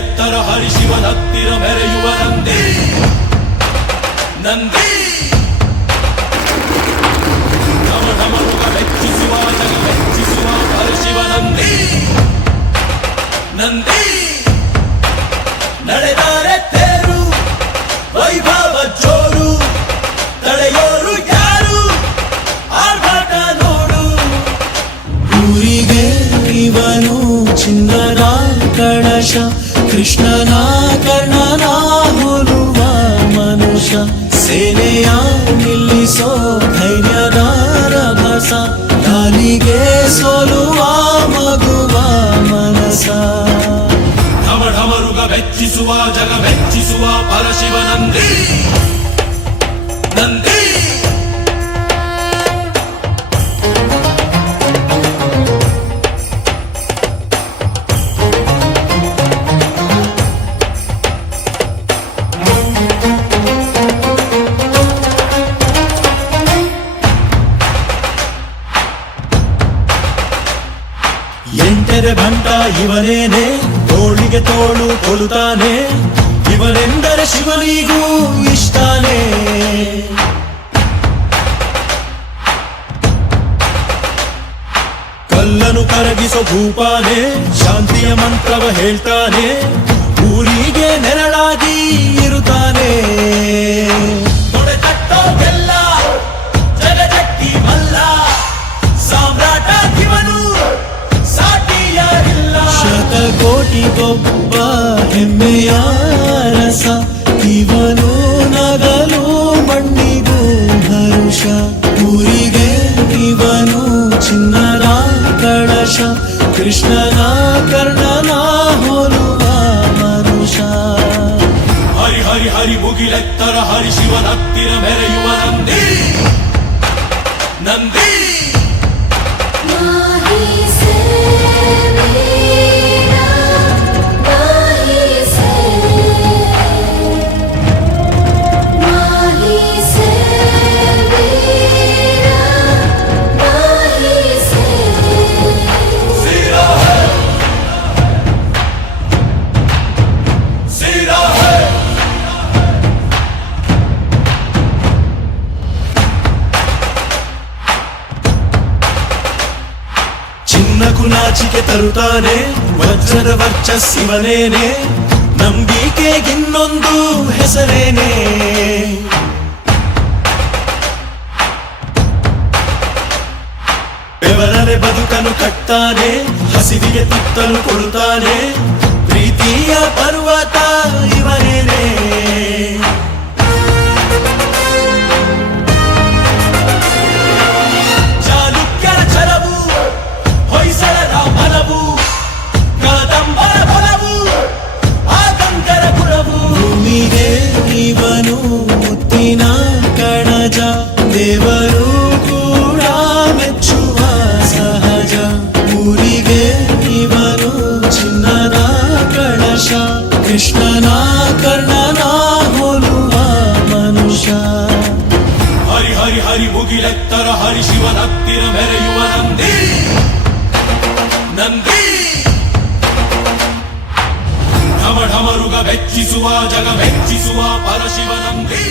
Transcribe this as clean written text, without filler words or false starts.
ಮುಗಿಲೆತ್ತರ ಹರಿಶಿವನತ್ತಿರ ಮೆರೆಯುವ ನಂದಿ ನಂದಿ ಢಮ ಢಮರುಗ ಮೆಚ್ಚಿಸುವ ಜಗ ಮೆಚ್ಚಿಸುವ ಹರಿಶಿವ ನಂದಿ ನಂದಿ ನಡೆದರೆ ತೇರು ವೈಭವ ಜೋರು ತಡೆಯೋರು ಯಾರು ಆರ್ಭಟ ನೋಡು ಊರಿಗೆ ಇವನು ಚಿನ್ನದ ಕಳಶ ಕೃಷ್ಣನ ಕರ್ಣನ ಹೋಲುವ ಮನುಷ್ಯ ಸೇನೆಯ ನಿಲ್ಲಿಸೋ ಧೈರ್ಯದ ರಭಸ ನಾಲಿಗೆ ಸೋಲುವ ಮಗುವ ಮನಸ ಢಮ ಢಮರುಗ ಮೆಚ್ಚಿಸುವ ಜಗ ಮೆಚ್ಚಿಸುವ ಪರಶಿವ ನಂದಿ ನಂದಿ ಎಂಟರೆ ಭಂಟ ಇವನೇನೆ ತೋಳಿಗೆ ತೋಳು ಕೊಲುತ್ತಾನೆ ಇವನೆಂದರೆ ಶಿವನಿಗೂ ಇಷ್ಟಾನೆ ಕಲ್ಲನು ಕರಗಿಸೋ ಭೂಪಾನೆ ಶಾಂತಿಯ ಮಂತ್ರವ ಹೇಳ್ತಾನೆ ಊರಿಗೆ ನೆರಳಾಗಿ ಇರುತ್ತಾನೆ ತೊಡೆತಟ್ಟೋ ಬೆಲ್ಲ ಜಗಜಟ್ಟಿ ಮಲ್ಲ ಸಾಮ್ರಾಟ ಇವನು ಸಾಟಿಯಾರಿಲ್ಲ ಶತಕೋಟಿಗೊಬ್ಬ ಹೆಮ್ಮೆಯ ರಸ ಇವನು ನಗಲು ಮಣ್ಣಿಗೂ ಹರುಷ ಊರಿಗೆ ಇವನು ಚಿನ್ನದ ಕಳಶ ಕೃಷ್ಣನ ಕರ್ಣನ ಹೋಲುವ ಮನುಷ್ಯ ಹರಿ ಹರಿ ಹರಿ ಮುಗಿಲೆತ್ತರ ಹರಿಶಿವನತ್ತಿರ ಮೆರೆಯುವ ನಂದಿ ನಂದಿ ಚಿನ್ನಕು ನಾಚಿಕೆ ತರುತ್ತಾನೆ ವಜ್ರದ ವರ್ಚಸ್ಸಿವನೇನೆ ನಂಬಿಕೆಗಿನ್ನೊಂದು ಹೆಸರೇನೆ ಬೆವರನೆ ಬದುಕನು ಕಟ್ತಾನೆ ಹಸಿವಿಗೆ ತುತ್ತಲು ಕೊಡುತ್ತಾನೆ ಪ್ರೀತಿಯ ಪರ್ವತ ಇವನೇನೆ ಚಾಲುಕ್ಯರ ಛಲವು ಹೊಯ್ಸಳರ ಮನವು ಕಾದಂಬರ ಬಲವು ಆಗಂಗರ ಗುಣವು ಭೂಮಿಗೆ ಇವನು ಮುತ್ತಿನ ಕಣಜ ದೇವರು ಕೂಡ ಮೆಚ್ಚುವ ಸಹಜ ಊರಿಗೆ ಇವನು ಚಿನ್ನದ ಕಳಶ ಕೃಷ್ಣನ ಕರ್ಣನ ಹೋಲುವ ಮನುಷ್ಯ ಹರಿ ಹರಿ ಹರಿ ಮುಗಿಲೆತ್ತರ ಹರಿಶಿವನತ್ತಿರ ಮೆರೆಯುವ ನಂದಿ ನಂದಿ ಢಮ ಢಮರುಗ ಮೆಚ್ಚಿಸುವ ಜಗ ಮೆಚ್ಚಿಸುವ ಪರಶಿವ ನಂದಿ